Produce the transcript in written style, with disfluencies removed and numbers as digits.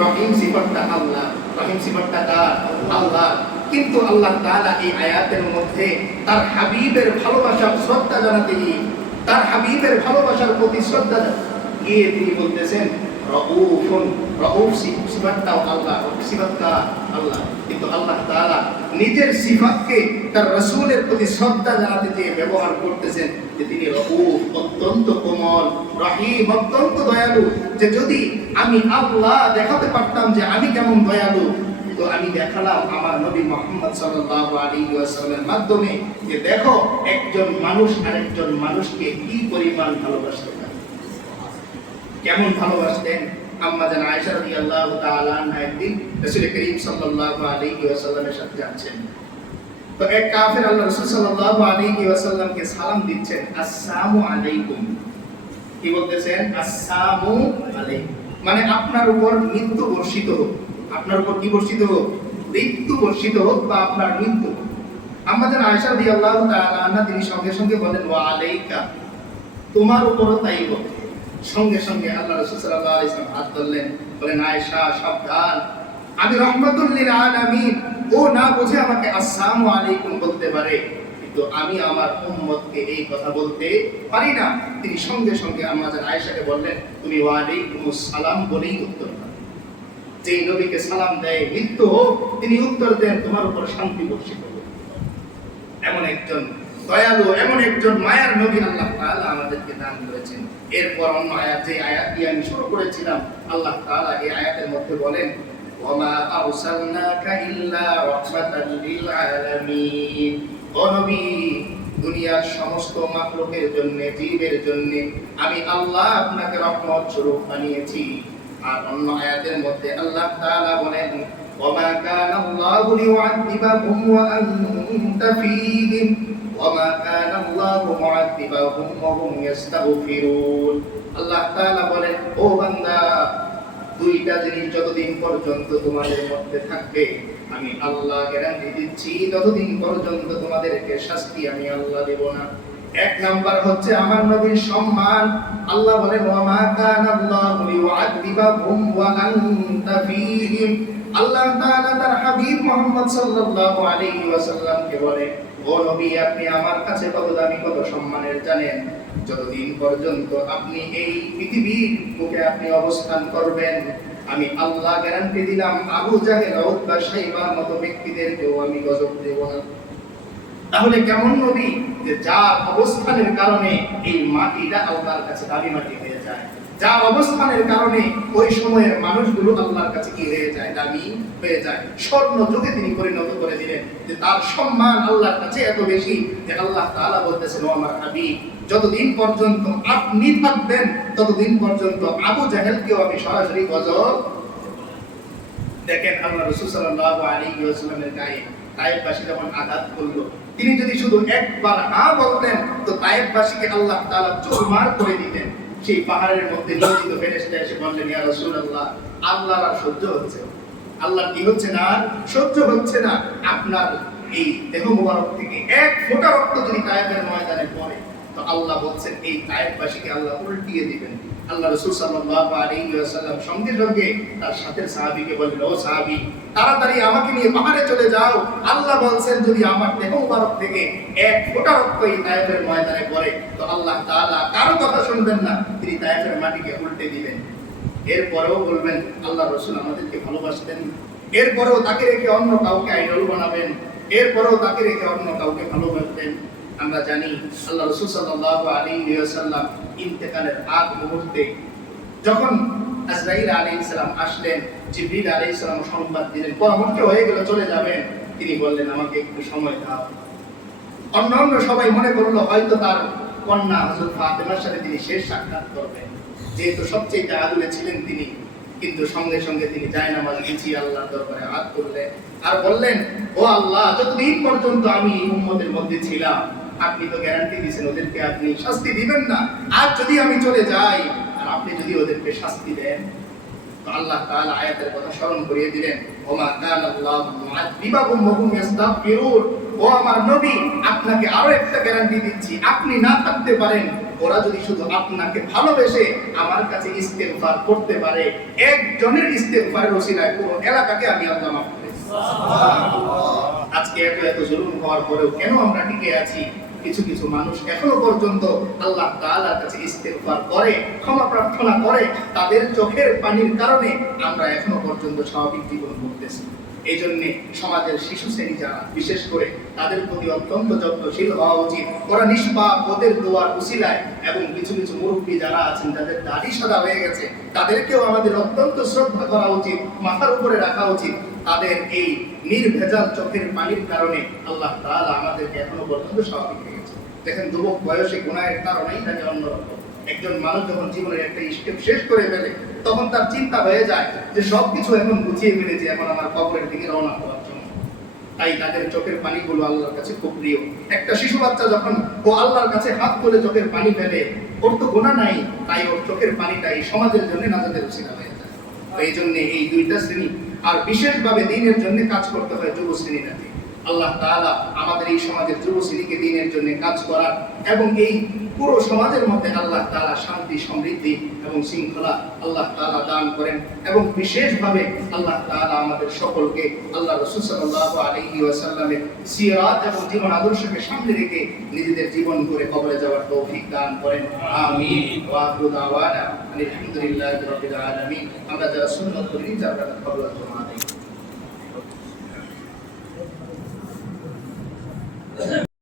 রহিম সিফাতটা আল্লাহ, রহিম সিফাতটা কার? আল্লাহ। কিন্তু আল্লাহ তাআলা এই আয়াতের মধ্যে তার হাবিবের ভালোবাসার শ্রদ্ধা জানাতে গিয়ে, তার হাবিবের ভালোবাসার প্রতি শ্রদ্ধা গিয়ে তিনি বলতেছেন রউফুন, রউফ সিফাতটাও আল্লাহ, সিফাতটা আল্লাহ। কিন্তু আল্লাহ তাআলা নিজের সিফাতকে তার রাসূলের প্রতি শ্রদ্ধা জানাতে গিয়ে ব্যবহার করতেছেন যে তিনি রউফ, অত্যন্ত কোমল, রহিম, অত্যন্ত দয়ালু। যে যদি আমি আল্লাহ দেখাতে পারতাম যে আমি কেমন দয়ালু, তো আমি দেখালাম আমার নবী মুহাম্মদ সাল্লাল্লাহু আলাইহি ওয়াসাল্লামের মাধ্যমে যে দেখো একজন মানুষ আরেকজন মানুষকে কি পরিমাণ ভালোবাসতেন, কেমন ভালোবাসতেন। আম্মা জান আয়েশা রাদিয়াল্লাহু তাআলা আনহা একদিন রাসূল করিম সাল্লাল্লাহু আলাইহি ওয়াসাল্লামের সাথে যাচ্ছেন, তো এক কাফের আল্লাহ রাসূল সাল্লাল্লাহু আলাইহি ওয়াসাল্লামকে সালাম দিচ্ছেন, আসসালামু আলাইকুম। কি বলতেছেন? আসসালামু আলাইকুম, মানে আপনার উপর মৃত্যু বর্ষিত হোক, আপনার উপর কি বর্ষিত হোক? মৃত্যু বর্ষিত হোক বা আপনার মৃত্যু। আম্মা জান আয়েশা রাদিয়াল্লাহু তাআলা আনহা তিনি সঙ্গে সঙ্গে বলেন ওয়া আলাইকা, তোমার উপরও তাই হোক। সঙ্গে সঙ্গে আল্লাহ রাসূল সাল্লাল্লাহু আলাইহি ওয়াসাল্লাম হাত ধরলেন, বলেন আয়েশা সাবধান, আমি রাহমাতুল লিল আলামিন, ও না বুঝে আমাকে আসসালামু আলাইকুম বলতে পারে, কিন্তু আমি আমার উম্মতকে এই কথা বলতে পারি না। তিনি সঙ্গে সঙ্গে আম্মা জান আয়েশাকে বললেন তুমি ওয়া আলাইকুমুস সালাম বলেই উত্তর দাও। যেই নবীকে সালাম দেয় মৃত্যু হোক, তিনি উত্তর দেন তোমার উপর শান্তি বর্ষিত হোক। এমন একজন দয়ালু, এমন একজন মায়ার নবী আল্লাহ তাআলা আমাদেরকে দান করেছেন। এরপর অন্য আয়াত, যে আয়াত দিয়ে আমি শুরু করেছিলাম, আল্লাহ তাআলা এই আয়াতের মধ্যে বলেন ওয়ামা আরসালনাকা ইল্লা রাহমাতাল লিল আলামিন, ও নবী দুনিয়ার সমস্ত মাখলুকের জন্য, জীবের জন্য আমি আল্লাহ আপনাকে রহমত স্বরূপ বানিয়েছি। আর অন্য আয়াতের মধ্যে আল্লাহ তাআলা বলেন ওয়ামা কানা আল্লাহু লিউআযিবাহুম ওয়া আনতা ফীহিম ওয়ামা কানা আল্লাহু মুআযিবাহুম ওয়া হুম ইস্তাগফিরুন। আল্লাহ তাআলা বলেন ও বান্দা, দুইটা জিনিস যতদিন পর্যন্ত তোমাদের মধ্যে থাকবে আমি আল্লাহ গ্যারান্টি দিচ্ছি ততদিন পর্যন্ত তোমাদেরকে শাস্তি আমি আল্লাহ দেব না। এক নাম্বার হচ্ছে আমার নবীর সম্মান। আল্লাহ বলেন ওয়ামা কানা আল্লাহু লিউআযিবাহুম ওয়া আনতা ফীহিম। আল্লাহ তাআলা তার হাবিব মুহাম্মদ সাল্লাল্লাহু আলাইহি ওয়াসাল্লামকে বলে ও নবী আপনি আমার কাছে কত দামি, কত সম্মানের জানেন, যতদিন পর্যন্ত আপনি এই পৃথিবীর বুকে আপনি অবস্থান করবেন আমি আল্লাহ গ্যারান্টি দিলাম আবু জাহেল, উতবা, শাইবার মতো ব্যক্তিদেরকেও আমি গজব দেব না। তাহলে কেমন নবী যে যার অবস্থানের কারণে এই মাটিটা আল্লাহর কাছে দামি মাটি হয়ে যায়, যার অবস্থানের কারণে ওই সময়ের মানুষগুলো আল্লাহর কাছে কি হয়ে যায়? দামি হয়ে যায়। স্বর্ণ যুগে তিনি পরিণত করে দিলেন, যে তার সম্মান আল্লাহর কাছে এত বেশি যে আল্লাহ তাআলা বলতেছেন ও আমার হাবিব যতদিন পর্যন্ত আপনি থাকবেন ততদিন পর্যন্ত আবু জাহেলকেও আমি সরাসরি গজব। দেখেন আল্লাহ রাসূল সাল্লাল্লাহু আলাইহি ওয়াসাল্লামের গায়ে তায়েফবাসী যখন আঘাত করলো, তিনি যদি শুধু একবার হা বলতেন তো তায়েফবাসীকে আল্লাহ তাআলা চুরমার করে দিতেন। সেই পাহাড়ের মধ্যে নিয়োজিত ফেরেশতা এসে বললেন ইয়া রাসূলুল্লাহ, আল্লাহর আর সহ্য হচ্ছে না, আল্লাহ কি হচ্ছে না, আর সহ্য হচ্ছে না, আপনার এই দেহ মোবারক থেকে এক ফোঁটা রক্ত যদি তায়েফের ময়দানে পড়ে তো আল্লাহ বলছেন এই তায়েফবাসীকে আল্লাহ উল্টিয়ে দিবেন। আল্লাহ রাসূল সাল্লাল্লাহু আলাইহি ওয়াসাল্লাম সঙ্গে সঙ্গে তার সাথের সাহাবীকে বললেন ও সাহাবী তাড়াতাড়ি আমাকে নিয়ে পাহাড়ে চলে যাও, আল্লাহ বলছেন যদি আমার দেহ মোবারক থেকে এক ফোঁটা রক্ত এই তায়েফের ময়দানে পড়ে তো আল্লাহ তাআলা কারো কথা শুনবেন না, তিনি তায়েফের মাটিকে উল্টে দিবেন। এরপরেও বলবেন আল্লাহ রাসূল আমাদেরকে ভালোবাসতেন, এরপরেও তাকে রেখে অন্য কাউকে আইডল বানাবেন, এরপরেও তাকে রেখে অন্য কাউকে ভালোবাসতেন। আমরা জানি আল্লাহ রাসূল সাল্লাল্লাহু আলাইহি ওয়াসাল্লাম ইন্তেকালের আগ মুহূর্তে যখন আজরাইল আলাইহিস সালাম আসলেন, জিবরিল আলাইহিস সালাম সংবাদ দিলেন পরামর্শ হয়ে গেল চলে যাবেন, তিনি বললেন আমাকে একটু সময় দাও। অন্যান্য সবাই মনে করলো হয়তো তার কন্যা হযরত ফাতেমার সাথে তিনি শেষ সাক্ষাৎ করবেন, যেহেতু সবচেয়ে আদুরে ছিলেন তিনি। কিন্তু সঙ্গে সঙ্গে তিনি জায়নামাজ বিছিয়ে আল্লাহর দরবারে হাত তুললেন আর বললেন ও আল্লাহ যতদিন পর্যন্ত আমি এই উম্মতের মধ্যে ছিলাম আপনি তো গ্যারান্টি দিয়েছেন ওদেরকে আপনি শাস্তি দিবেন না, আর যদি আমি চলে যাই আর আপনি যদি ওদেরকে শাস্তি দেন তো আল্লাহ তাআলা আয়াতের কথা স্মরণ করিয়ে দিলেন ওমা কানা আল্লাহু মুআযিবাহুম ওয়া হুম ইস্তাগফিরুন। ও আমার নবী আপনাকে আরো একটা গ্যারান্টি দিচ্ছি, আপনি না থাকতে পারেন ওরা যদি শুধু আপনাকে ভালোবেসে আমার কাছে ইস্তেগফার করতে পারে, একজনের ইস্তেগফারের ওসিলায় পুরো এলাকাকে আমি আল্লাহ মাফ করে দিই। আজকে এত এত জুলুম হওয়ার পরেও কেন আমরা টিকে আছি? কিছু কিছু মানুষ এখনো পর্যন্ত আল্লাহ তাআলার কাছে ইস্তেগফার করে, ক্ষমা প্রার্থনা করে, তাদের চোখের পানির কারণে আমরা এখনো পর্যন্ত স্বাভাবিক জীবন করতেছি। এই জন্য সমাজের শিশু শ্রেণী যারা, বিশেষ করে তাদের প্রতি অত্যন্ত যত্নশীল হওয়া উচিত। ওরা নিষ্পাপ, ওদের দোয়ার উসিলায়, এবং কিছু কিছু মুরব্বী যারা আছেন যাদের দাড়ি সাদা হয়ে গেছে, তাদেরকেও আমাদের অত্যন্ত শ্রদ্ধা করা উচিত, মাথার উপরে রাখা উচিত। তাদের এই নির্ভেজাল চোখের পানির কারণে আল্লাহ তাআলা আমাদেরকে এখনো পর্যন্ত স্বাভাবিক রেখেছে। দেখেন, যুবক বয়সে গুনাহের কারণেই থাকে অন্যরকম। একজন মানুষ যখন জীবনের একটা স্টেপ শেষ করে ফেলে, তখন তার চিন্তা হয়ে যায় যে সবকিছু এখন গুছিয়ে ফেলেছি, এখন আমার কবরের দিকে রওনা হওয়ার জন্য। তাই তাদের চোখের পানিগুলো আল্লাহর কাছে খুব প্রিয়। একটা শিশু বাচ্চা যখন ও আল্লাহর কাছে হাত তুলে চোখের পানি ফেলে, ওর তো গুনাহ নাই, তাই ওর চোখের পানিটাই সমাজের জন্য নাজাতের উসিলা হয়ে যায়। এই জন্য এই দুইটা শ্রেণী, আর বিশেষভাবে দ্বীনের জন্য কাজ করতে হয় যুব শ্রেণীটাকে। আল্লাহ তাআলা আমাদের এই সমাজের যুব শ্রেণীকে দ্বীনের জন্য কাজ করার এবং এই পুরো সমাজের মধ্যে আল্লাহ তাআলা শান্তি, সমৃদ্ধি এবং শৃঙ্খলা আল্লাহ তাআলা দান করেন। এবং বিশেষভাবে আল্লাহ তাআলা আমাদের সকলকে আল্লাহ রাসূল সাল্লাল্লাহু আলাইহি ওয়াসাল্লামের সিরাত এবং জীবন আদর্শকে সামনে রেখে নিজেদের জীবন গড়ে কবরে যাওয়ার তৌফিক দান করেন। আমিন। ওয়া আখিরু দাওয়ানা আলহামদুলিল্লাহি রাব্বিল আলামিন। আমরা যারা সুন্নাত করি, যারা কবর জমা দেই।